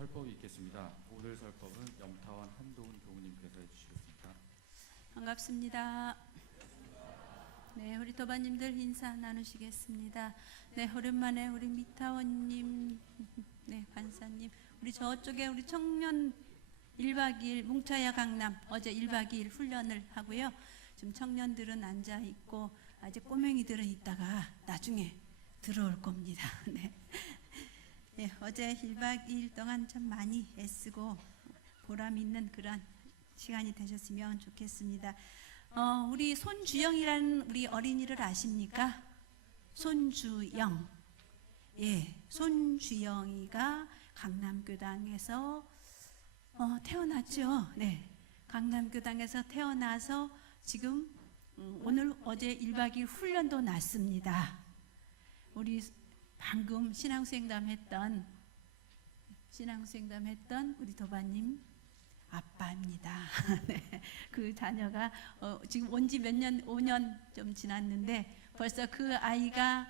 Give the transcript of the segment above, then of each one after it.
설법이 있겠습니다. 오늘 설법은 영타원 한도훈 교무님께서 해주시겠습니다. 반갑습니다. 네, 우리 도반님들 인사 나누시겠습니다. 네, 오랜만에 우리 미타원님, 네, 관사님, 우리 저쪽에 우리 청년 1박 2일 뭉쳐야 강남 어제 1박 2일 훈련을 하고요. 지금 청년들은 앉아 있고 아직 꼬맹이들은 있다가 나중에 들어올 겁니다. 네. 네, 어제 1박 2일 동안 참 많이 애쓰고 보람 있는 그런 시간이 되셨으면 좋겠습니다. 우리 손주영이라는 우리 어린이를 아십니까? 손주영. 예, 손주영이가 강남교당에서 태어났죠. 네, 강남교당에서 태어나서 지금 오늘 어제 1박 2일 훈련도 났습니다. 우리 방금 신앙수행담 했던 우리 도반님 아빠입니다. 네, 그 자녀가 지금 온 지 몇 년, 5년 좀 지났는데 벌써 그 아이가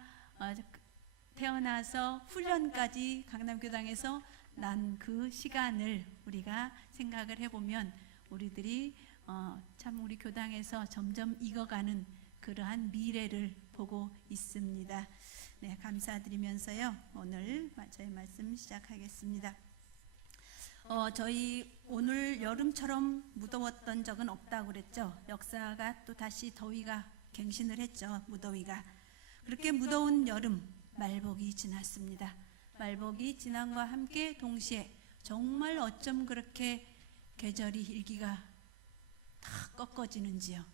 태어나서 훈련까지 강남교당에서 난 그 시간을 우리가 생각을 해보면 우리들이 참 우리 교당에서 점점 익어가는 그러한 미래를 보고 있습니다. 네, 감사드리면서요 오늘 저희 말씀 시작하겠습니다. 저희 오늘 여름처럼 무더웠던 적은 없다고 그랬죠. 역사가 또 다시 더위가 갱신을 했죠. 무더위가. 그렇게 무더운 여름 말복이 지났습니다. 말복이 지난과 함께 동시에 정말 어쩜 그렇게 계절이 일기가 다 꺾어지는지요.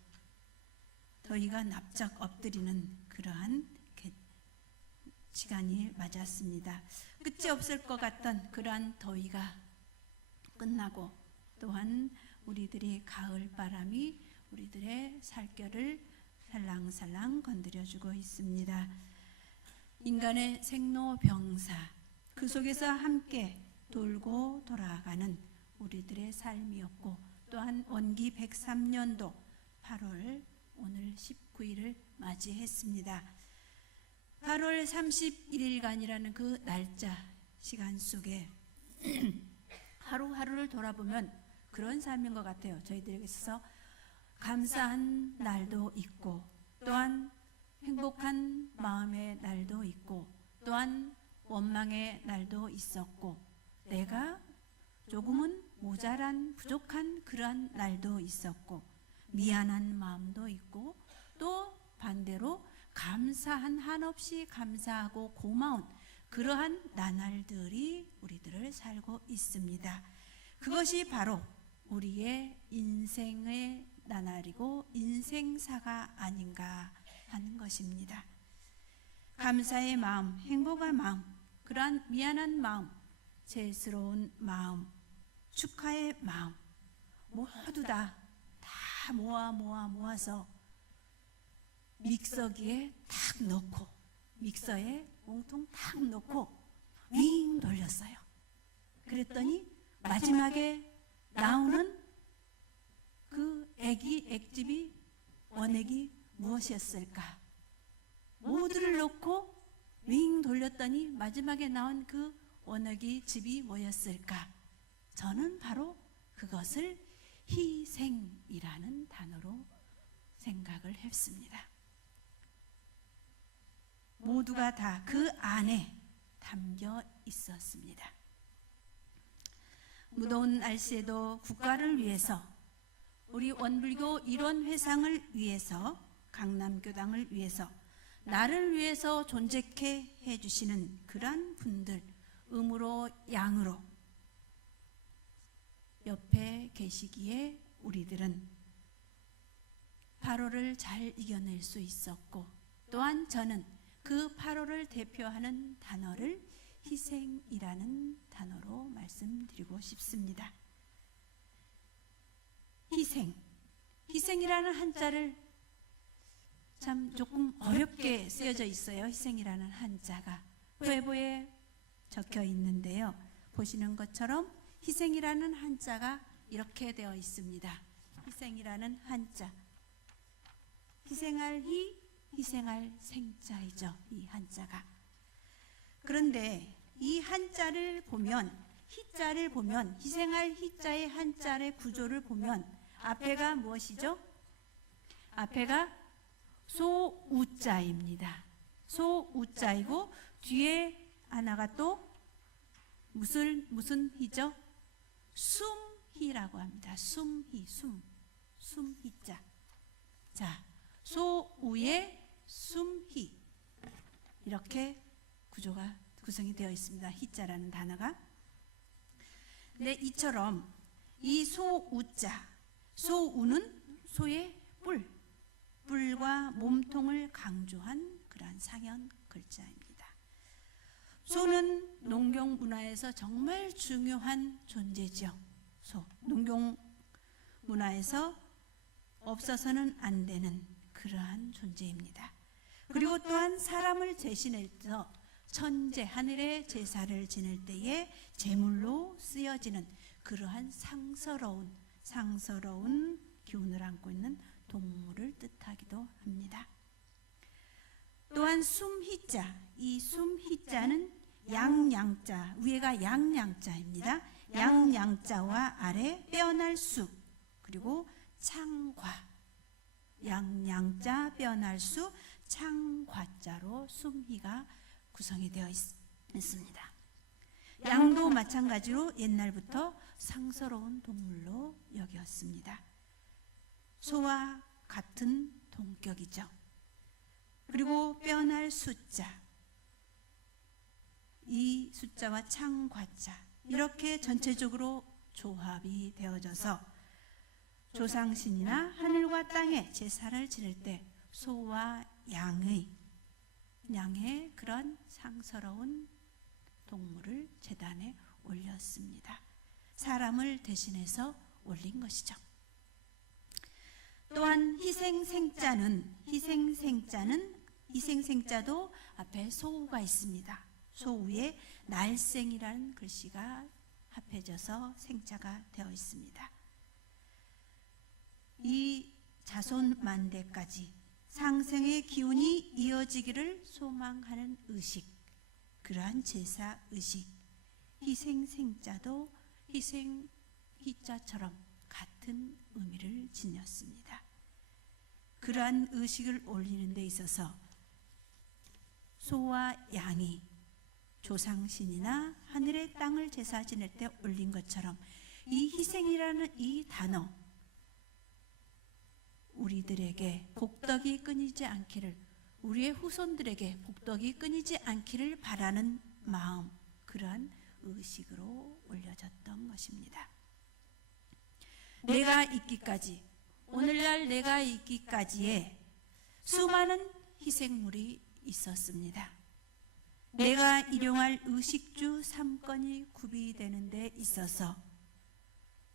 더위가 납작 엎드리는 그러한 시간이 맞았습니다. 끝이 없을 것 같던 그러한 더위가 끝나고 또한 우리들의 가을 바람이 우리들의 살결을 살랑살랑 건드려주고 있습니다. 인간의 생로병사 그 속에서 함께 돌고 돌아가는 우리들의 삶이었고 또한 원기 103년도 8월 오늘 19일을 맞이했습니다. 8월 31일간이라는 그 날짜 시간 속에 하루하루를 돌아보면 그런 삶인 것 같아요. 저희들에게 있어서 감사한 날도 있고 또한 행복한 마음의 날도 있고 또한 원망의 날도 있었고 내가 조금은 모자란 부족한 그러한 날도 있었고 미안한 마음도 있고 또 반대로 감사한 한없이 감사하고 고마운 그러한 나날들이 우리들을 살고 있습니다. 그것이 바로 우리의 인생의 나날이고 인생사가 아닌가 하는 것입니다. 감사의 마음, 행복의 마음, 그러한 미안한 마음, 죄스러운 마음, 축하의 마음 모두 다 모아서 믹서기에 탁 넣고 믹서에 몽통 탁 넣고 윙 돌렸어요. 그랬더니 마지막에 나오는 그 액집이 원액이 무엇이었을까? 모두를 넣고 윙 돌렸더니 마지막에 나온 그 원액이 집이 뭐였을까? 저는 바로 그것을 희생이라는 단어로 생각을 했습니다. 모두가 다 그 안에 담겨 있었습니다. 무더운 날씨에도 국가를 위해서 우리 원불교 일원회상을 위해서 강남교당을 위해서 나를 위해서 존재케 해주시는 그러한 분들 음으로 양으로 옆에 계시기에 우리들은 8월을 잘 이겨낼 수 있었고 또한 저는 그 8월을 대표하는 단어를 희생이라는 단어로 말씀드리고 싶습니다. 희생이라는 한자를 참 조금 어렵게 쓰여져 있어요. 희생이라는 한자가 회보에 적혀 있는데요. 보시는 것처럼 희생이라는 한자가 이렇게 되어 있습니다. 희생이라는 한자, 희생할 희생할 생자이죠. 이 한자가. 그런데 이 한자를 보면 희자를 보면, 희생할 희자의 한자의 구조를 보면 앞에가 무엇이죠? 앞에가 소우자입니다. 소우자이고 뒤에 하나가 또 무슨 희죠? 숨희라고 합니다. 숨희, 숨희자. 자, 소우의 숨희, 이렇게 구조가 구성이 되어 있습니다. 희자라는 단어가. 네, 이처럼 이 소우자, 소우는 소의 뿔과 몸통을 강조한 그러한 상형 글자입니다. 소는 농경 문화에서 정말 중요한 존재죠. 농경 문화에서 없어서는 안 되는 그러한 존재입니다. 그리고 또한 사람을 대신해서 천재, 하늘의 제사를 지낼 때에 제물로 쓰여지는 그러한 상서로운 기운을 안고 있는 동물을 뜻하기도 합니다. 또한 숨희자, 이 숨희자는 양양자, 위에가 양양자입니다. 양양자와 아래 빼어날 수, 그리고 창과, 양양자 빼어날 수, 창과자로 숨희가 구성이 되어 있습니다. 양도 마찬가지로 옛날부터 상서로운 동물로 여겼습니다. 소와 같은 동격이죠. 그리고 빼어날 숫자, 이 숫자와 창과자, 이렇게 전체적으로 조합이 되어져서 조상신이나 하늘과 땅에 제사를 지낼 때 소와 양의 그런 상서로운 동물을 제단에 올렸습니다. 사람을 대신해서 올린 것이죠. 또한 희생생자도 앞에 소우가 있습니다. 소우에 날생이라는 글씨가 합해져서 생자가 되어 있습니다. 이 자손 만대까지 상생의 기운이 이어지기를 소망하는 의식, 그러한 제사 의식, 희생생자도 희생희자처럼 같은 의미를 지녔습니다. 그러한 의식을 올리는 데 있어서 소와 양이 조상신이나 하늘의 땅을 제사 지낼 때 올린 것처럼 이 희생이라는 이 단어, 우리들에게 복덕이 끊이지 않기를, 우리의 후손들에게 복덕이 끊이지 않기를 바라는 마음, 그러한 의식으로 올려졌던 것입니다. 내가 있기까지, 오늘날 내가 있기까지에 수많은 희생물이 있었습니다. 내가 일용할 의식주 3건이 구비되는 데 있어서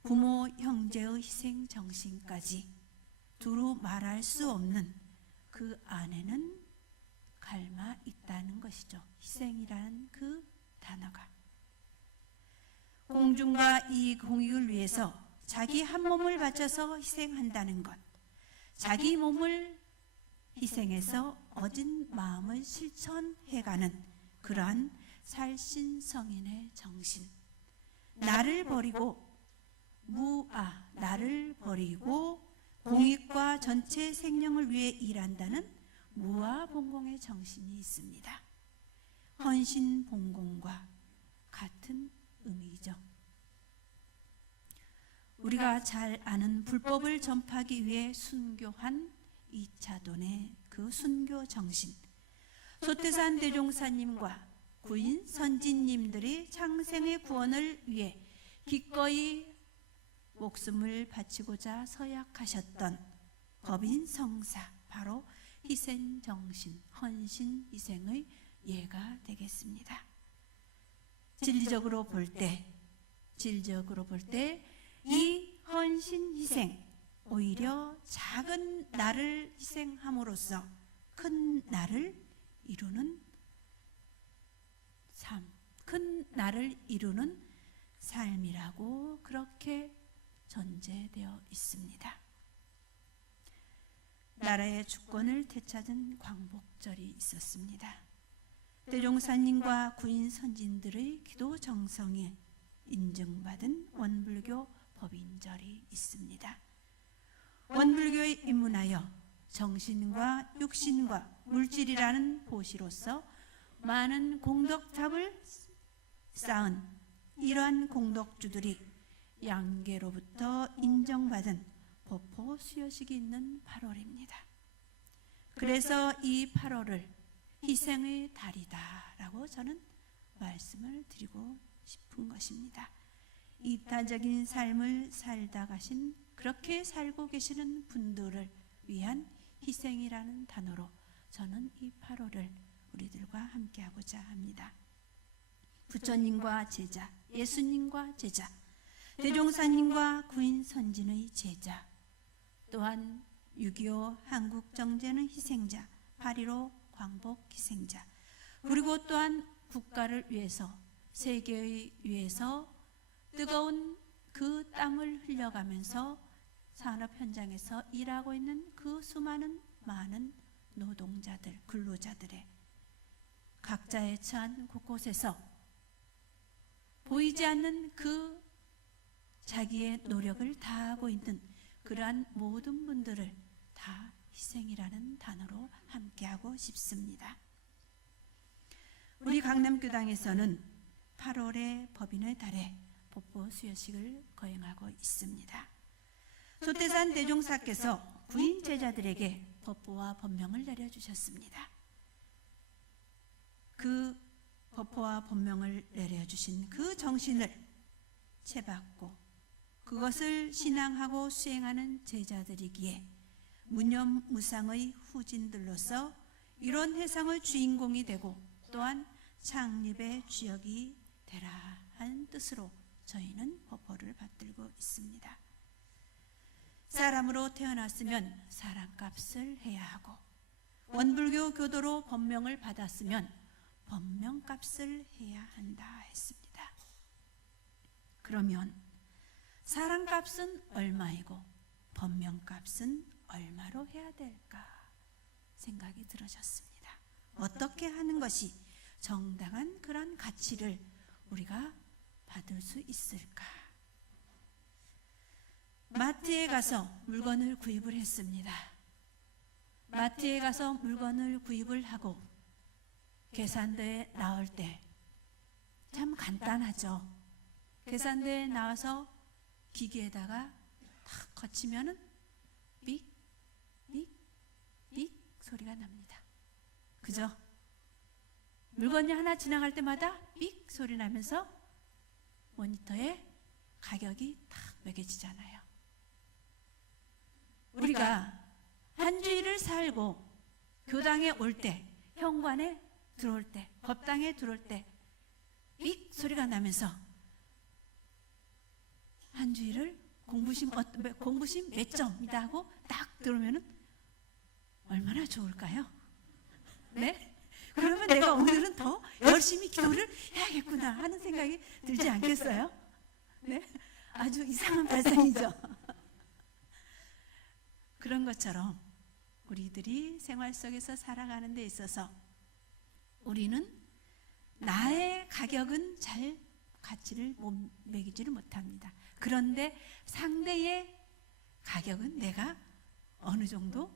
부모 형제의 희생 정신까지 두루 말할 수 없는 그 안에는 갈마 있다는 것이죠. 희생이라는 그 단어가. 공중과 이 공익을 위해서 자기 한 몸을 바쳐서 희생한다는 것, 자기 몸을 희생해서 얻은 마음을 실천해가는 그러한 살신성인의 정신, 나를 버리고 나를 버리고 공익과 전체 생명을 위해 일한다는 무아봉공의 정신이 있습니다. 헌신봉공과 같은 의미죠. 우리가 잘 아는 불법을 전파하기 위해 순교한 이차돈의 그 순교 정신, 소태산 대종사님과 구인 선진님들이 창생의 구원을 위해 기꺼이 목숨을 바치고자 서약하셨던 법인 성사, 바로 희생정신, 헌신 희생의 예가 되겠습니다. 진리적으로 볼 때 이 헌신 희생, 오히려 작은 나를 희생함으로써 큰 나를 이루는 삶, 큰 나를 이루는 삶이라고 그렇게 전제되어 있습니다. 나라의 주권을 되찾은 광복절이 있었습니다. 대종사님과 구인 선진들의 기도 정성에 인증받은 원불교 법인절이 있습니다. 원불교에 입문하여 정신과 육신과 물질이라는 보시로서 많은 공덕탑을 쌓은 이러한 공덕주들이 양계로부터 인정받은 법포 수여식이 있는 8월입니다. 그래서 이 8월을 희생의 달이다라고 저는 말씀을 드리고 싶은 것입니다. 이타적인 삶을 살다 가신, 그렇게 살고 계시는 분들을 위한 희생이라는 단어로 저는 이 8월을 우리들과 함께하고자 합니다. 부처님과 제자, 예수님과 제자, 대종사님과 구인 선진의 제자, 또한 6.25 한국정전의 희생자, 8.15 광복 희생자, 그리고 또한 국가를 위해서, 세계의 위해서 뜨거운 그 땀을 흘려가면서 산업 현장에서 일하고 있는 그 수많은 많은 노동자들, 근로자들의 각자의 처한 곳곳에서 보이지 않는 그 자기의 노력을 다하고 있는 그러한 모든 분들을 다 희생이라는 단어로 함께하고 싶습니다. 우리 강남교당에서는 8월의 법인의 달에 법보 수여식을 거행하고 있습니다. 소태산 대종사께서 구인 제자들에게 법보와 법명을 내려주셨습니다. 그 법보와 법명을 내려주신 그 정신을 채받고 그것을 신앙하고 수행하는 제자들이기에 무념무상의 후진들로서 이런 해상의 주인공이 되고 또한 창립의 주역이 되라 하는 뜻으로 저희는 법보를 받들고 있습니다. 사람으로 태어났으면 사람값을 해야 하고 원불교 교도로 법명을 받았으면 법명값을 해야 한다 했습니다. 그러면 사람값은 얼마이고 법명값은 얼마로 해야 될까 생각이 들어졌습니다. 어떻게 하는 것이 정당한 그런 가치를 우리가 받을 수 있을까? 마트에 가서 물건을 구입을 했습니다. 마트에 가서 물건을 구입을 하고 계산대에 나올 때 참 간단하죠. 계산대에 나와서 기계에다가 탁 거치면은 삑, 삑, 삑 소리가 납니다. 그죠? 물건이 하나 지나갈 때마다 삑 소리 나면서 모니터에 가격이 탁 매겨지잖아요. 우리가 한 주일을 살고 교당에 올 때, 현관에 들어올 때, 법당에 들어올 때 삑 소리가 나면서 한 주일을 공부심 몇 점이다 하고 딱 들으면은 얼마나 좋을까요? 네? 그러면 내가 오늘은 더 열심히 기도를 해야겠구나 하는 생각이 들지 않겠어요? 네? 아주 이상한 발상이죠. 그런 것처럼 우리들이 생활 속에서 살아가는 데 있어서 우리는 나의 가격은 잘 가치를 매기지를 못합니다. 그런데 상대의 가격은 내가 어느 정도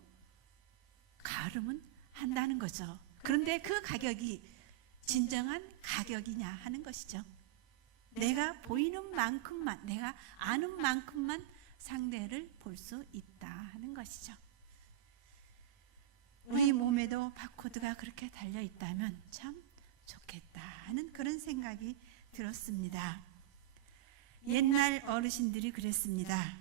가름은 한다는 거죠. 그런데 그 가격이 진정한 가격이냐 하는 것이죠. 내가 보이는 만큼만, 내가 아는 만큼만 상대를 볼 수 있다 하는 것이죠. 우리 몸에도 바코드가 그렇게 달려 있다면 참 좋겠다 하는 그런 생각이 들었습니다. 옛날 어르신들이 그랬습니다.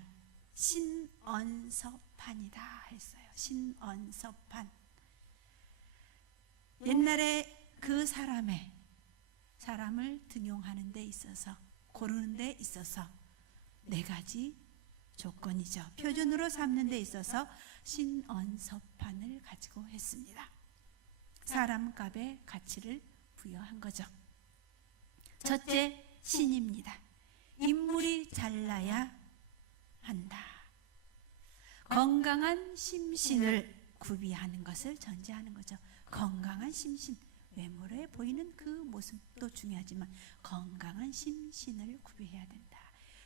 신언서판이다 했어요. 신언서판. 옛날에 그 사람을 등용하는 데 있어서, 고르는 데 있어서 네 가지 조건이죠. 표준으로 삼는 데 있어서 신언서판을 가지고 했습니다. 사람값의 가치를 부여한 거죠. 첫째, 신입니다. 인물이 잘나야 한다. 건강한 심신을 구비하는 것을 전제하는 거죠. 건강한 심신. 외모에 보이는 그 모습도 중요하지만 건강한 심신을 구비해야 된다.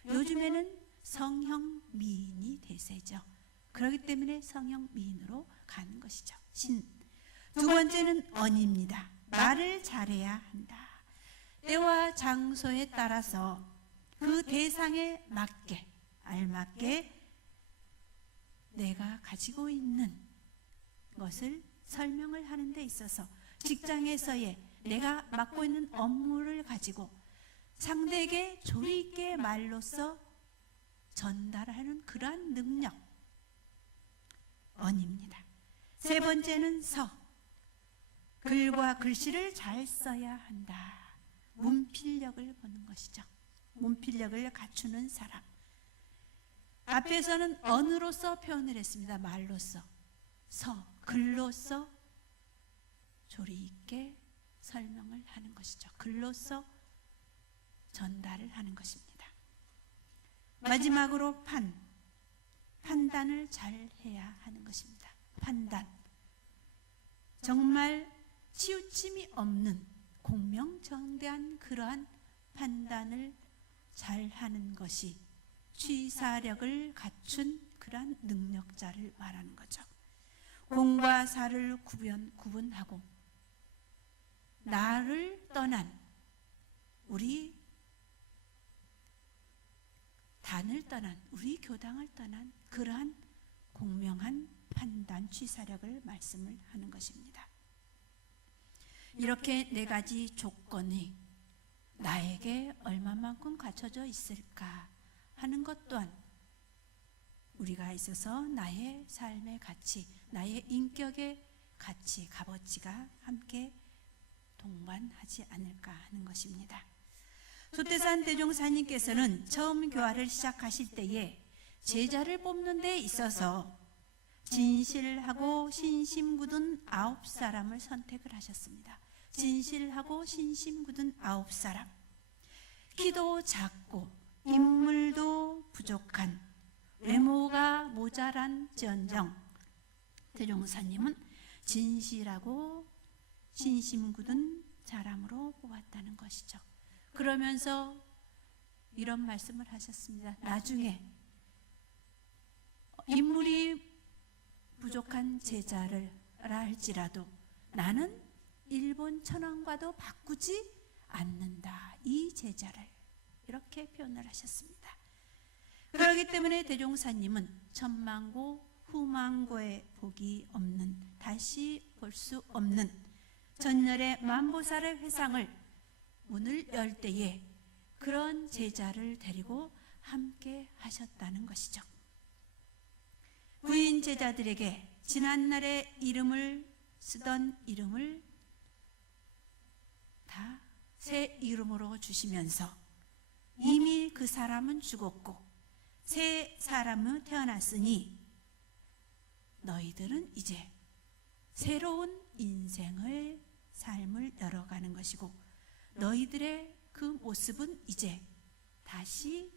요즘에는 성형 미인이 대세죠. 그렇기 때문에 성형 미인으로 가는 것이죠. 신. 두 번째는 언입니다. 말을 잘해야 한다. 때와 장소에 따라서 그 대상에 맞게, 알맞게 내가 가지고 있는 것을 설명을 하는 데 있어서 직장에서의 내가 맡고 있는 업무를 가지고 상대에게 조리 있게 말로써 전달하는 그러한 능력, 언입니다. 세 번째는 서. 글과 글씨를 잘 써야 한다. 문필력을 보는 것이죠. 문필력을 갖추는 사람. 앞에서는 언으로서 표현을 했습니다. 말로써. 서, 글로써 조리 있게 설명을 하는 것이죠. 글로써 전달을 하는 것입니다. 마지막으로 판단을 잘 해야 하는 것입니다. 판단. 정말 치우침이 없는 공명정대한 그러한 판단을 잘 하는 것이 취사력을 갖춘 그러한 능력자를 말하는 거죠. 공과 사를 구분하고 나를 떠난 우리 단을 떠난 우리 교당을 떠난 그러한 공명한 판단 취사력을 말씀을 하는 것입니다. 이렇게 네 가지 조건이 나에게 얼마만큼 갖춰져 있을까 하는 것 또한 우리가 있어서 나의 삶의 가치, 나의 인격의 가치, 값어치가 함께 동반하지 않을까 하는 것입니다. 소태산 대종사님께서는 처음 교화를 시작하실 때에 제자를 뽑는 데 있어서 진실하고 신심 굳은 9사람을 선택을 하셨습니다. 진실하고 신심 굳은 9사람. 키도 작고 인물도 부족한 외모가 모자란지언정 대종사님은 진실하고 신심 굳은 사람으로 뽑았다는 것이죠. 그러면서 이런 말씀을 하셨습니다. 나중에 인물이 부족한 제자를 할지라도 나는 일본 천황과도 바꾸지 않는다. 이 제자를 이렇게 표현을 하셨습니다. 그렇기 때문에 대종사님은 천만고 후만고의 복이 없는, 다시 볼 수 없는 전열의 만보살의 회상을 문을 열 때에 그런 제자를 데리고 함께 하셨다는 것이죠. 부인 제자들에게 지난날의 이름을 쓰던 이름을 다 새 이름으로 주시면서 이미 그 사람은 죽었고 새 사람은 태어났으니 너희들은 이제 새로운 인생의 삶을 열어가는 것이고 너희들의 그 모습은 이제 다시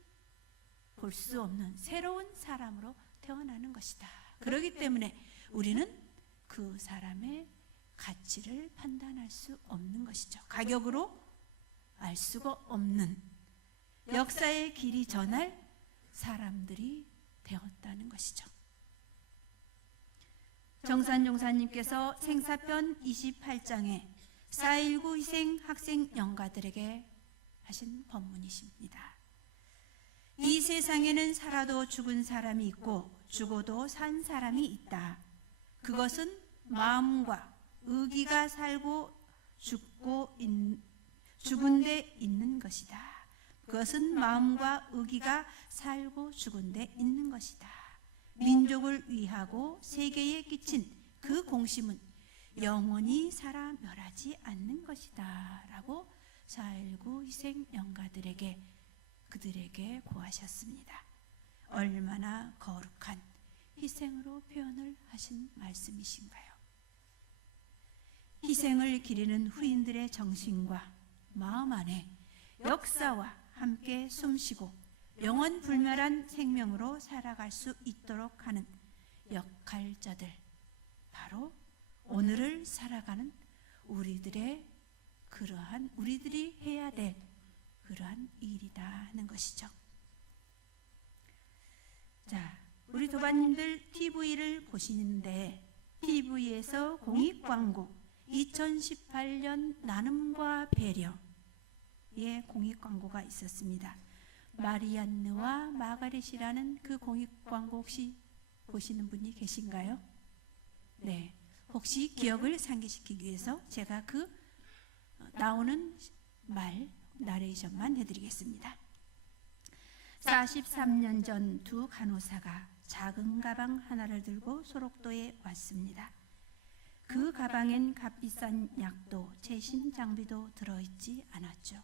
볼 수 없는 새로운 사람으로 태어나는 것이다. 그렇기 때문에 우리는 그 사람의 가치를 판단할 수 없는 것이죠. 가격으로 알 수가 없는 역사의 길이 전할 사람들이 되었다는 것이죠. 정산종사님께서 생사편 28장에 4.19 희생 학생 영가들에게 하신 법문이십니다. 이 세상에는 살아도 죽은 사람이 있고 죽어도 산 사람이 있다. 그것은 마음과 의기가 살고 죽은 데 있는 것이다. 그것은 마음과 의기가 살고 죽은 데 있는 것이다. 민족을 위하고 세계에 끼친 그 공심은 영원히 살아 멸하지 않는 것이다. 라고 4.19 희생 영가들에게 그들에게 고하셨습니다. 얼마나 거룩한 희생으로 표현을 하신 말씀이신가요? 희생을 기리는 후인들의 정신과 마음 안에 역사와 함께 숨쉬고 영원 불멸한 생명으로 살아갈 수 있도록 하는 역할자들, 바로 오늘을 살아가는 우리들이 해야 될 그러한 일이다 하는 것이죠. 자, 우리 도반님들 TV를 보시는데 TV에서 공익광고 2018년 나눔과 배려의 공익광고가 있었습니다. 마리안느와 마가렛이라는 그 공익광고 혹시 보시는 분이 계신가요? 네, 혹시 기억을 상기시키기 위해서 제가 그 나오는 말 나레이션만 해드리겠습니다. 43년 전 두 간호사가 작은 가방 하나를 들고 소록도에 왔습니다. 그 가방엔 값비싼 약도 최신 장비도 들어있지 않았죠.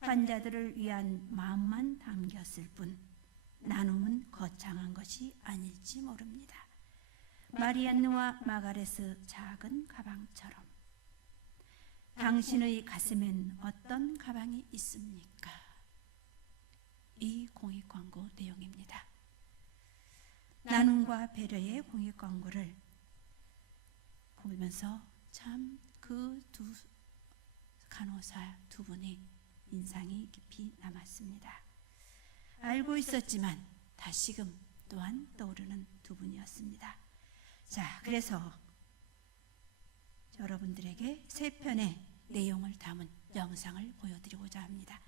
환자들을 위한 마음만 담겼을 뿐 나눔은 거창한 것이 아닐지 모릅니다. 마리안느와 마가렛의 작은 가방처럼 당신의 가슴엔 어떤 가방이 있습니까? 이 공익광고 내용입니다. 나눔과 배려의 공익광고를 보면서 참 그 두 간호사 두 분이 인상이 깊이 남았습니다. 알고 있었지만 다시금 또한 떠오르는 두 분이었습니다. 자, 그래서 여러분들에게 세 편의 내용을 담은 영상을 보여드리고자 합니다.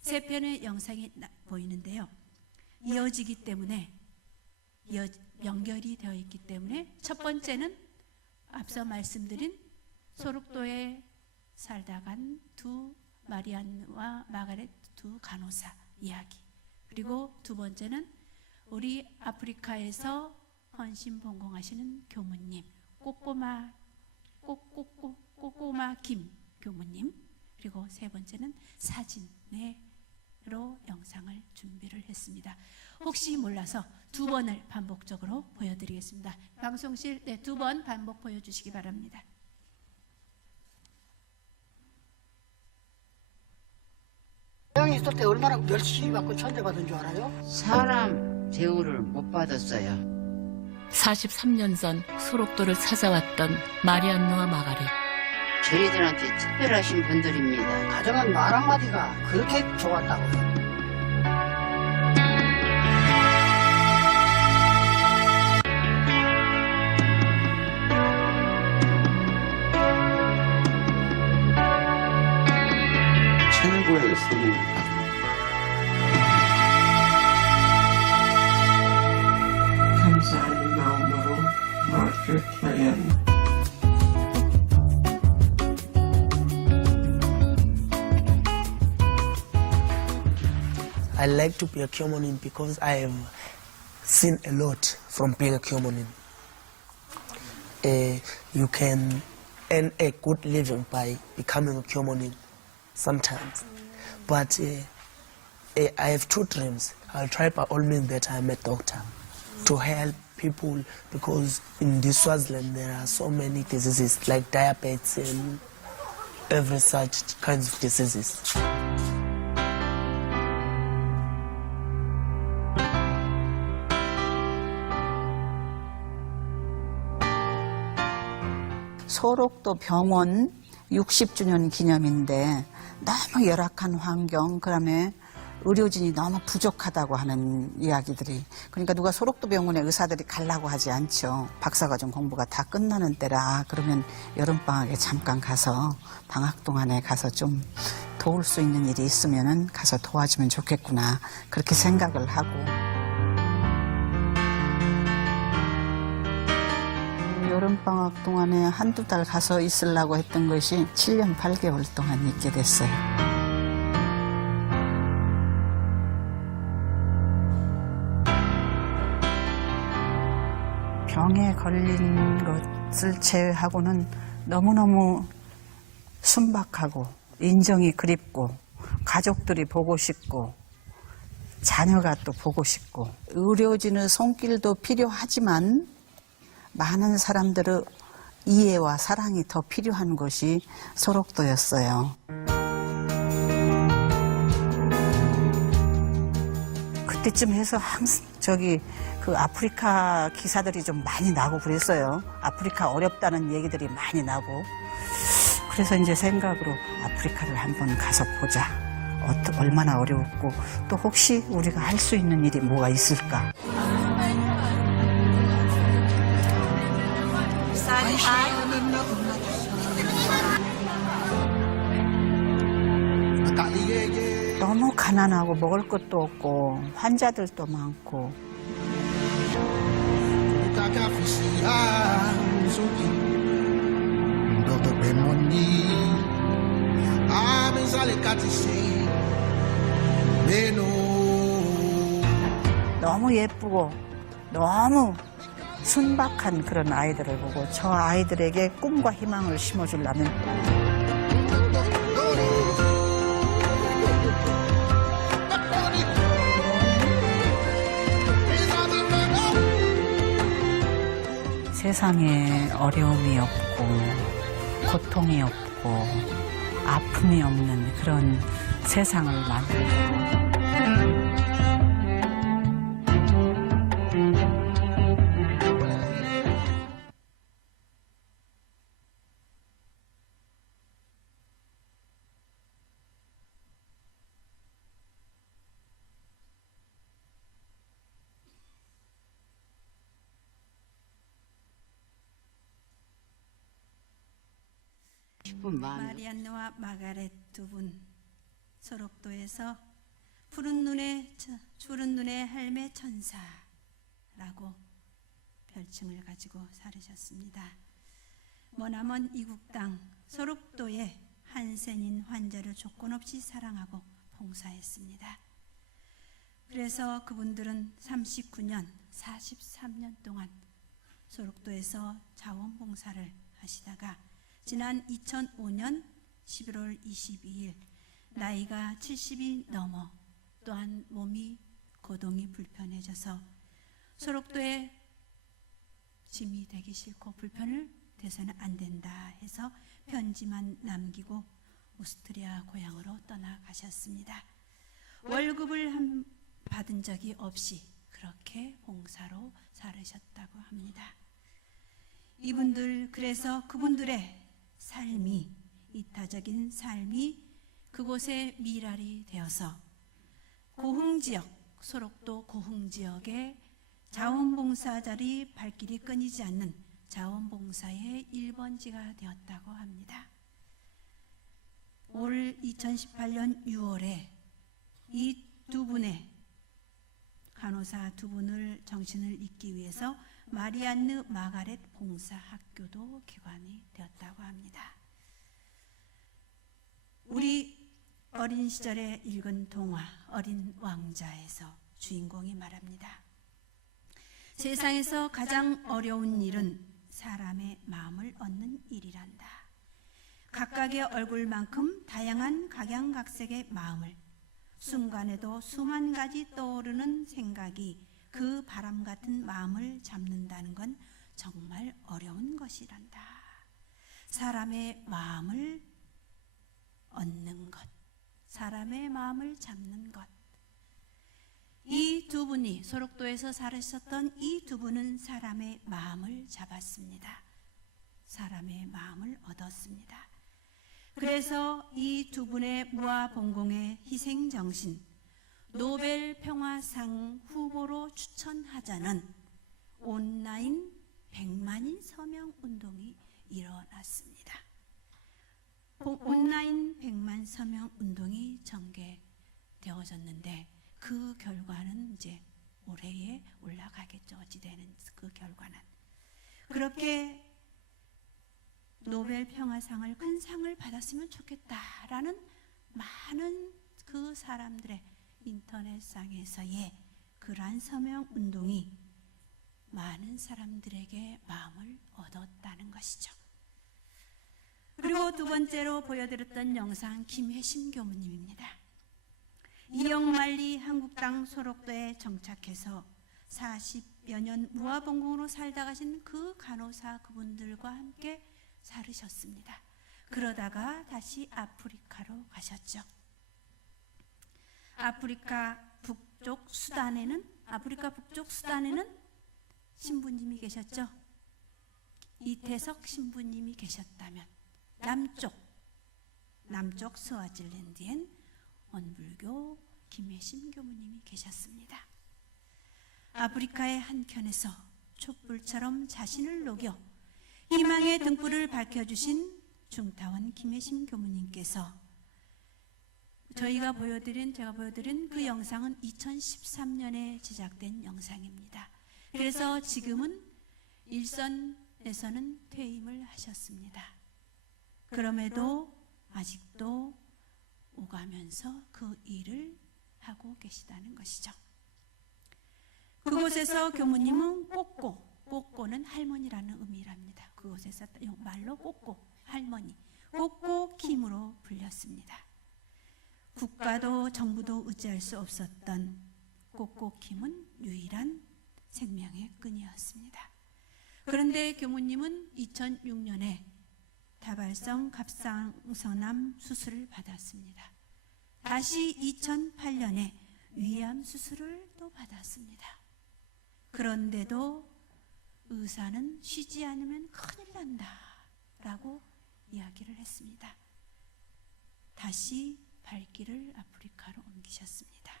세 편의 영상이 보이는데요. 이어지기 때문에 연결이 되어 있기 때문에 첫 번째는 앞서 말씀드린 소록도에 살다 간 두 마리안과 마가렛 두 간호사 이야기, 그리고 두 번째는 우리 아프리카에서 헌신봉공하시는 교무님 꼬꼬마 김 교무님, 그리고 세 번째는 사진으로 영상을 준비를 했습니다. 혹시 몰라서 두 번을 반복적으로 보여드리겠습니다. 방송실 두 번 반복 보여주시기 바랍니다. 태양이 있을 때 얼마나 열심히 받고 천대받은 줄 알아요? 사람 대우를 못 받았어요. 43년 전 소록도를 찾아왔던 마리안느와 마가렛. 저희들한테 특별하신 분들입니다. 가정한 말 한마디가 그렇게 좋았다고요. 최고의 선물이다. 감사하는 마음으로 마크 마리안. I like to be a Kyomonin because I have seen a lot from being a Kyomonin. You can earn a good living by becoming a Kyomonin sometimes. But I have two dreams. I'll try by all means that I'm a doctor to help people, because in this Swaziland there are so many diseases like diabetes and every such kinds of diseases. 소록도 병원 60주년 기념인데 너무 열악한 환경, 그다음에 의료진이 너무 부족하다고 하는 이야기들이, 그러니까 누가 소록도 병원에 의사들이 가려고 하지 않죠. 박사과정 공부가 다 끝나는 때라. 그러면 여름방학에 잠깐 가서 방학 동안에 가서 좀 도울 수 있는 일이 있으면은 가서 도와주면 좋겠구나, 그렇게 생각을 하고. 여름방학 동안에 한두 달 가서 있으려고 했던 것이 7년 8개월 동안 있게 됐어요. 병에 걸린 것을 제외하고는 너무너무 순박하고 인정이 그립고 가족들이 보고 싶고 자녀가 또 보고 싶고, 의료진의 손길도 필요하지만 많은 사람들의 이해와 사랑이 더 필요한 곳이 소록도였어요. 그때쯤 해서 항상 그 아프리카 기사들이 좀 많이 나고 그랬어요. 아프리카 어렵다는 얘기들이 많이 나고. 그래서 이제 생각으로 아프리카를 한번 가서 보자. 얼마나 어려웠고 또 혹시 우리가 할 수 있는 일이 뭐가 있을까. 너무 가난하고 먹을 것도 없고 환자들도 많고 너무 예쁘고 너무 순박한 그런 아이들을 보고 저 아이들에게 꿈과 희망을 심어주려면 세상에 어려움이 없고 고통이 없고 아픔이 없는 그런 세상을 만들고 싶은 마음. 마리안느와 마가렛 두 분 소록도에서 푸른 눈의 할매 천사라고 별칭을 가지고 살으셨습니다. 머나먼 이국 땅 소록도의 한센인 환자를 조건 없이 사랑하고 봉사했습니다. 그래서 그분들은 39년, 43년 동안 소록도에서 자원봉사를 하시다가 지난 2005년 11월 22일 나이가 70이 넘어 또한 몸이 거동이 불편해져서 소록도에 짐이 되기 싫고 불편을 돼서는 안 된다 해서 편지만 남기고 오스트리아 고향으로 떠나가셨습니다. 월급을 받은 적이 없이 그렇게 봉사로 살으셨다고 합니다. 이분들 그래서 그분들의 삶이 이타적인 삶이 그곳의 미랄이 되어서 고흥지역 소록도 고흥지역의 자원봉사자리 발길이 끊이지 않는 자원봉사의 1번지가 되었다고 합니다. 올 2018년 6월에 이 두 분의 간호사 두 분을 정신을 잇기 위해서 마리안느 마가렛 봉사학교도 기관이 되었다고 합니다. 우리 어린 시절에 읽은 동화 어린 왕자에서 주인공이 말합니다. 세상에서 가장 어려운 일은 사람의 마음을 얻는 일이란다. 각각의 얼굴만큼 다양한 각양각색의 마음을 순간에도 수만 가지 떠오르는 생각이 그 바람 같은 마음을 잡는다는 건 정말 어려운 것이란다. 사람의 마음을 얻는 것, 사람의 마음을 잡는 것. 이 두 분이 소록도에서 살으셨던 이 두 분은 사람의 마음을 잡았습니다. 사람의 마음을 얻었습니다. 그래서 이 두 분의 무아봉공의 희생정신, 노벨 평화상 후보로 추천하자는 온라인 100만인 서명 운동이 일어났습니다. 온라인 100만 서명 운동이 전개되어졌는데 그 결과는 이제 올해에 올라가겠죠. 어찌되는 그 결과는. 그렇게 노벨 평화상을 큰 상을 받았으면 좋겠다라는 많은 그 사람들의 인터넷상에서의 그러한 서명 운동이 많은 사람들에게 마음을 얻었다는 것이죠. 그리고 두 번째로 보여드렸던 영상 김혜심 교무님입니다. 이영만리 한국땅 소록도에 정착해서 40여 년 무아봉공으로 살다 가신 그 간호사 그분들과 함께 살으셨습니다. 그러다가 다시 아프리카로 가셨죠. 아프리카 북쪽 수단에는 신부님이 계셨죠. 이태석 신부님이 계셨다면 남쪽 남쪽 스와질랜드엔 원불교 김혜심 교무님이 계셨습니다. 아프리카의 한켠에서 촛불처럼 자신을 녹여 희망의 등불을 밝혀주신 중타원 김혜심 교무님께서 제가 보여드린 그 영상은 2013년에 제작된 영상입니다. 그래서 지금은 일선에서는 퇴임을 하셨습니다. 그럼에도 아직도 오가면서 그 일을 하고 계시다는 것이죠. 그곳에서 교무님은 꼬꼬는 할머니라는 의미랍니다. 그곳에서 말로 꼬꼬, 할머니, 꼬꼬 김으로 불렸습니다. 국가도 정부도 의지할 수 없었던 꼬꼬 김은 유일한 생명의 끈이었습니다. 그런데 교무님은 2006년에 다발성 갑상선암 수술을 받았습니다. 다시 2008년에 위암 수술을 또 받았습니다. 그런데도 의사는 쉬지 않으면 큰일 난다 라고 이야기를 했습니다. 다시 발길을 아프리카로 옮기셨습니다.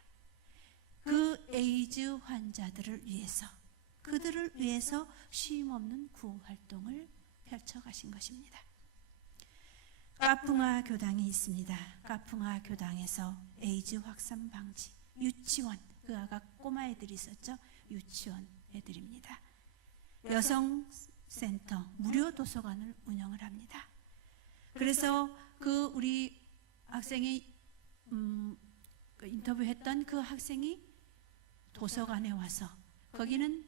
그 에이즈 환자들을 위해서, 그들을 위해서 쉼없는 구호 활동을 펼쳐가신 것입니다. 까풍아 교당이 있습니다. 까풍아 교당에서 에이즈 확산 방지 유치원, 그 아까 꼬마 애들이 있었죠. 유치원 애들입니다. 여성센터 무료 도서관을 운영을 합니다. 그래서 그 우리 학생이 인터뷰했던 그 학생이 도서관에 와서, 거기는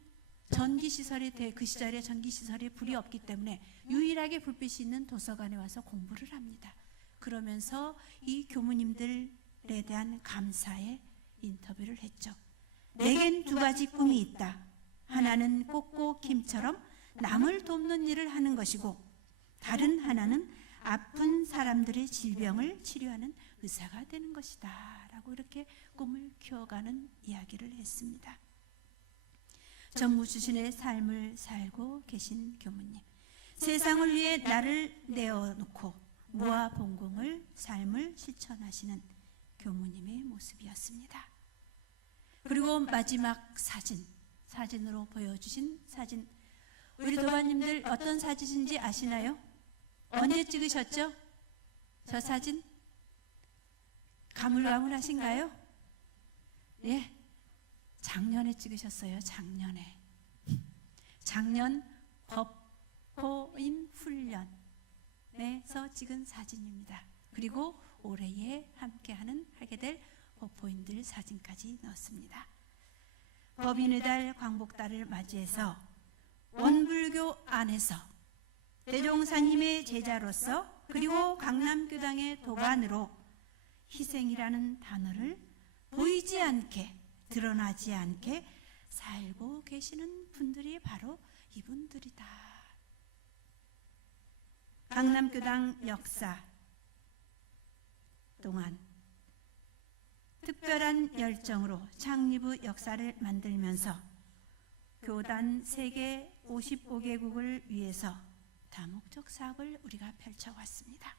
전기시설이 그 시절에 전기시설이 불이 없기 때문에 유일하게 불빛이 있는 도서관에 와서 공부를 합니다. 그러면서 이 교무님들에 대한 감사의 인터뷰를 했죠. 내겐 두 가지 꿈이 있다. 하나는 꼬꼬 김처럼 남을 돕는 일을 하는 것이고, 다른 하나는 아픈 사람들의 질병을 치료하는 의사가 되는 것이다 라고 이렇게 꿈을 키워가는 이야기를 했습니다. 전무주신의 삶을 살고 계신 교무님, 세상을 위해 나를 내어놓고 무아봉공을 삶을 실천하시는 교무님의 모습이었습니다. 그리고 마지막 사진으로 보여주신 사진, 우리 도반님들 어떤 사진인지 아시나요? 언제 찍으셨죠? 저 사진? 가물가물하신가요? 예, 작년에 찍으셨어요. 작년 법포인 훈련에서 찍은 사진입니다. 그리고 올해에 하게 될 법포인들 사진까지 넣었습니다. 법인의 달, 광복달을 맞이해서 원불교 안에서 대종사님의 제자로서, 그리고 강남교당의 도반으로 희생이라는 단어를 보이지 않게, 드러나지 않게 살고 계시는 분들이 바로 이분들이다. 강남교당 역사 동안 특별한 열정으로 창립의 역사를 만들면서 교단 세계 55개국을 위해서 다목적 사업을 우리가 펼쳐왔습니다.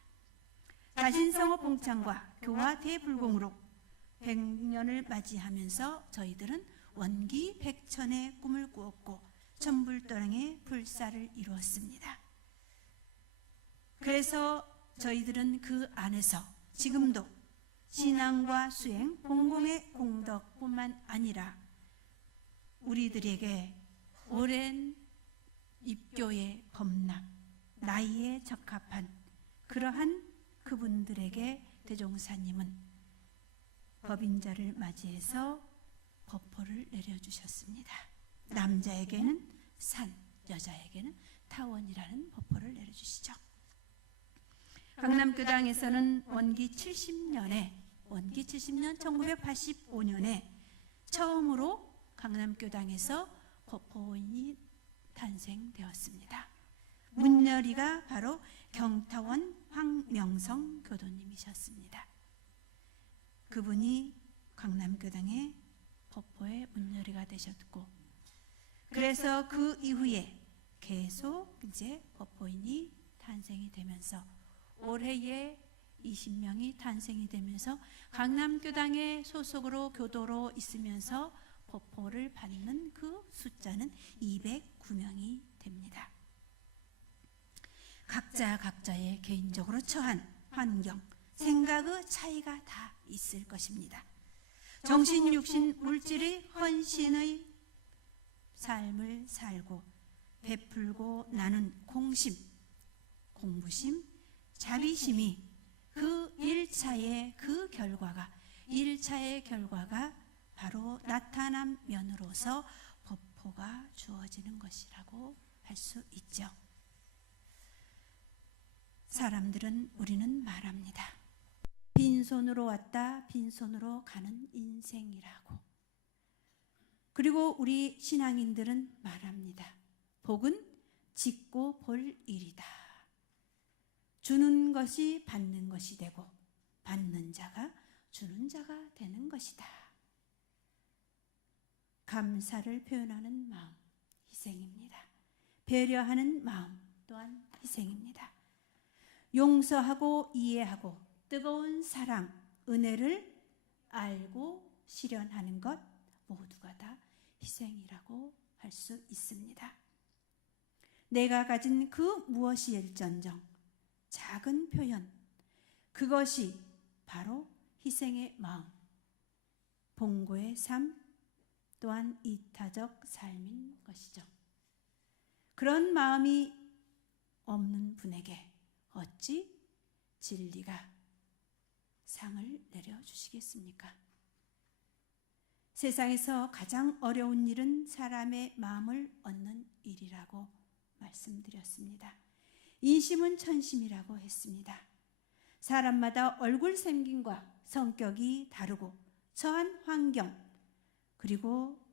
다신성어 봉창과 교화 대불공으로 100년을 맞이하면서 저희들은 원기 백천의 꿈을 꾸었고 천불도량의 불사를 이루었습니다. 그래서 저희들은 그 안에서 지금도 신앙과 수행, 봉공의 공덕뿐만 아니라 우리들에게 오랜 입교의 범납, 나이에 적합한 그러한 그분들에게 대종사님은 법인자를 맞이해서 법포를 내려주셨습니다. 남자에게는 산, 여자에게는 타원이라는 법포를 내려주시죠. 강남교당에서는 원기 70년 1985년에 처음으로 강남교당에서 법포인이 탄생되었습니다. 문열이가 바로 경타원 황명성 교도님이셨습니다. 그분이 강남교당의 법포의 문열이가 되셨고, 그래서 그 이후에 계속 이제 법포인이 탄생이 되면서 올해에 20명이 탄생이 되면서 강남교당의 소속으로 교도로 있으면서 포포를 받는 그 숫자는 209명이 됩니다. 각자의 개인적으로 처한 환경, 생각의 차이가 다 있을 것입니다. 정신, 육신, 물질의 헌신의 삶을 살고 베풀고 나눈 공심, 공부심, 자비심이 그 1차의 결과가 바로 나타난 면으로서 법포가 주어지는 것이라고 할 수 있죠. 우리는 말합니다. 빈손으로 왔다 빈손으로 가는 인생이라고. 그리고 우리 신앙인들은 말합니다. 복은 짓고 볼 일이다. 주는 것이 받는 것이 되고 받는 자가 주는 자가 되는 것이다. 감사를 표현하는 마음, 희생입니다. 배려하는 마음 또한 희생입니다. 용서하고 이해하고 뜨거운 사랑, 은혜를 알고 실현하는 것 모두가 다 희생이라고 할 수 있습니다. 내가 가진 그 무엇이일전정 작은 표현, 그것이 바로 희생의 마음, 봉고의 삶, 또한 이타적 삶인 것이죠. 그런 마음이 없는 분에게 어찌 진리가 상을 내려주시겠습니까? 세상에서 가장 어려운 일은 사람의 마음을 얻는 일이라고 말씀드렸습니다. 인심은 천심이라고 했습니다. 사람마다 얼굴 생김과 성격이 다르고 처한 환경 그리고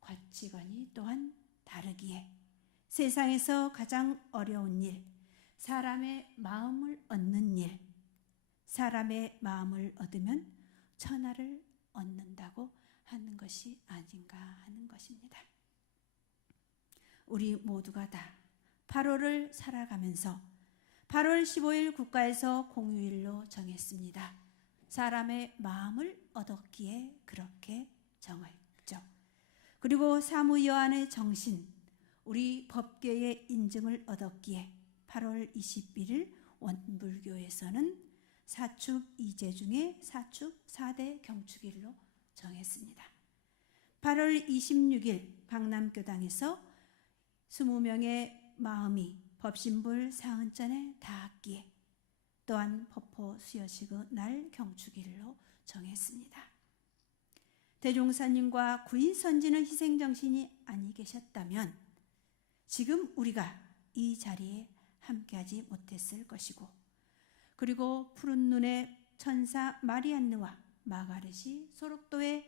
가치관이 또한 다르기에 세상에서 가장 어려운 일, 사람의 마음을 얻는 일, 사람의 마음을 얻으면 천하를 얻는다고 하는 것이 아닌가 하는 것입니다. 우리 모두가 다 8월을 살아가면서 8월 15일 국가에서 공휴일로 정했습니다. 사람의 마음을 얻었기에 그렇게 정했죠. 그리고 사무여한의 정신, 우리 법계의 인증을 얻었기에 8월 21일 원불교에서는 사축 2제 중에 사축 4대 경축일로 정했습니다. 8월 26일 강남교당에서 20명의 마음이 법신불 사은전에 닿았기에 또한 법포 수여식의 날 경축일로 정했습니다. 대종사님과 구인선진의 희생정신이 아니 계셨다면 지금 우리가 이 자리에 함께하지 못했을 것이고, 그리고 푸른 눈의 천사 마리안느와 마가렛이 소록도에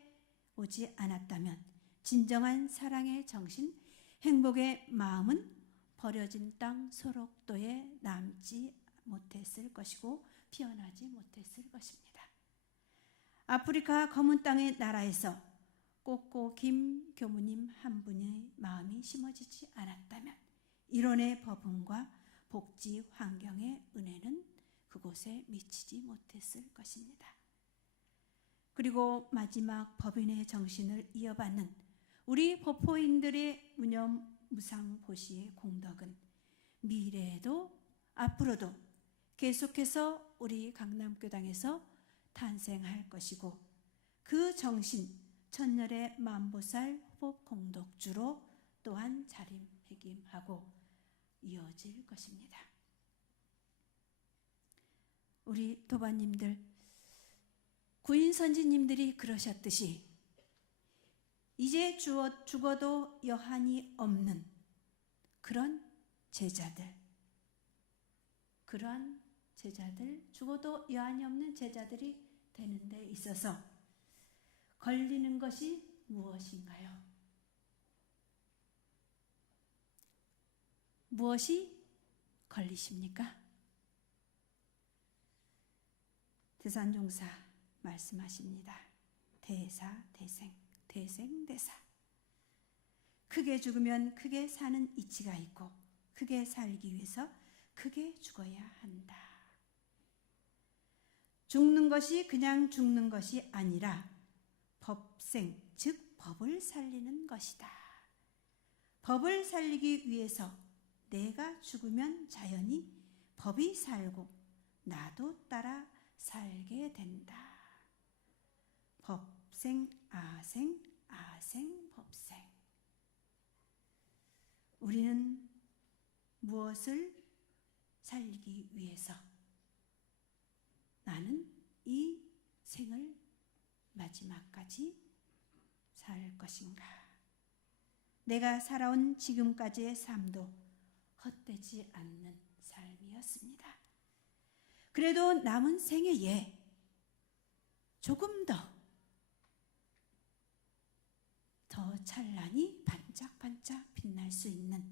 오지 않았다면 진정한 사랑의 정신, 행복의 마음은 버려진 땅 소록도에 남지 못했을 것이고 피어나지 못했을 것입니다. 아프리카 검은 땅의 나라에서 꼭고 김 교무님 한 분의 마음이 심어지지 않았다면 일원의 법음과 복지 환경의 은혜는 그곳에 미치지 못했을 것입니다. 그리고 마지막 법인의 정신을 이어받는 우리 법포인들의 무념무상보시의 공덕은 미래에도 앞으로도 계속해서 우리 강남교당에서 탄생할 것이고, 그 정신 천년의 만보살 호법 공덕주로 또한 자림매김하고 이어질 것입니다. 우리 도반님들, 구인선지님들이 그러셨듯이 이제 죽어도 여한이 없는 그런 제자들, 죽어도 여한이 없는 제자들이 되는 데 있어서 걸리는 것이 무엇인가요? 무엇이 걸리십니까? 대산종사 말씀하십니다. 대사, 대생, 대생, 대사. 크게 죽으면 크게 사는 이치가 있고 크게 살기 위해서 크게 죽어야 한다. 죽는 것이 그냥 죽는 것이 아니라 법생, 즉 법을 살리는 것이다. 법을 살리기 위해서 내가 죽으면 자연히 법이 살고 나도 따라 살게 된다. 법생, 아생, 아생, 법생. 우리는 무엇을 살리기 위해서 나는 이 생을 마지막까지 살 것인가? 내가 살아온 지금까지의 삶도 헛되지 않는 삶이었습니다. 그래도 남은 생애에 조금 더 찬란히 반짝반짝 빛날 수 있는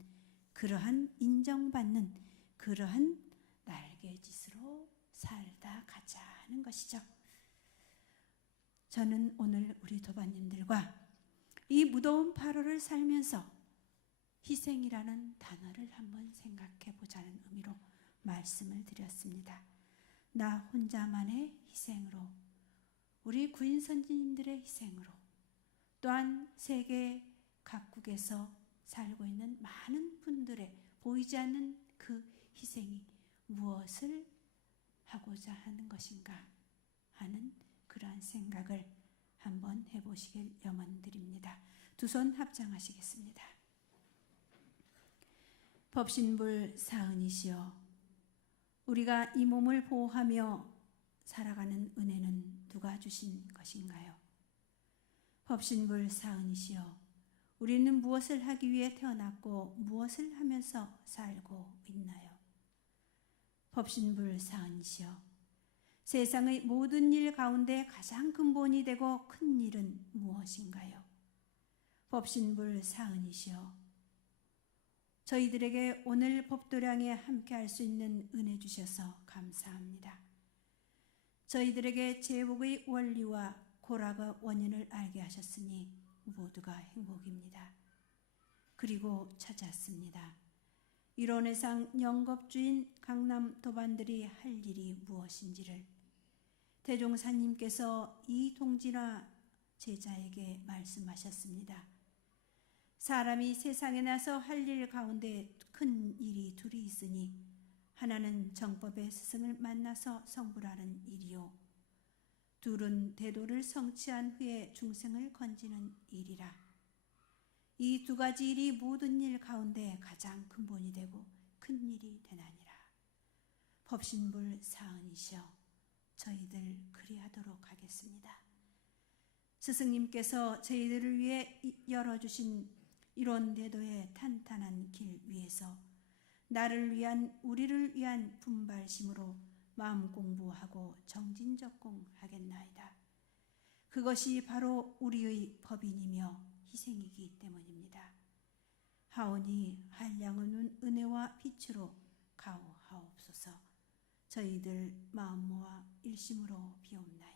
그러한 인정받는 그러한 날개짓으로 살다 가자는 것이죠. 저는 오늘 우리 도반님들과 이 무더운 8월을 살면서 희생이라는 단어를 한번 생각해 보자는 의미로 말씀을 드렸습니다. 나 혼자만의 희생으로, 우리 구인 선지님들의 희생으로, 또한 세계 각국에서 살고 있는 많은 분들의 보이지 않는 그 희생이 무엇을 하고자 하는 것인가 하는 그러한 생각을 한번 해보시길 염원드립니다. 두 손 합장하시겠습니다. 법신불 사은이시여, 우리가 이 몸을 보호하며 살아가는 은혜는 누가 주신 것인가요? 법신불 사은이시여, 우리는 무엇을 하기 위해 태어났고 무엇을 하면서 살고 있나요? 법신불 사은이시여, 세상의 모든 일 가운데 가장 근본이 되고 큰 일은 무엇인가요? 법신불 사은이시여, 저희들에게 오늘 법도량에 함께 할 수 있는 은혜 주셔서 감사합니다. 저희들에게 제복의 원리와 고락의 원인을 알게 하셨으니 모두가 행복입니다. 그리고 찾았습니다. 이론회상 영겁주인 강남 도반들이 할 일이 무엇인지를 대종사님께서 이 동지나 제자에게 말씀하셨습니다. 사람이 세상에 나서 할 일 가운데 큰 일이 둘이 있으니 하나는 정법의 스승을 만나서 성불하는 일이요, 둘은 대도를 성취한 후에 중생을 건지는 일이라. 이 두 가지 일이 모든 일 가운데 가장 근본이 되고 큰 일이 되나니라. 법신불 사은이시여, 저희들 그리하도록 하겠습니다. 스승님께서 저희들을 위해 열어주신 이런 대도의 탄탄한 길 위에서 나를 위한, 우리를 위한 분발심으로 마음 공부하고 정진적공 하겠나이다. 그것이 바로 우리의 법인이며 희생이기 때문입니다. 하오니 한량은 은혜와 빛으로 가오하옵소서. 저희들 마음 모아 일심으로 비옵나이다.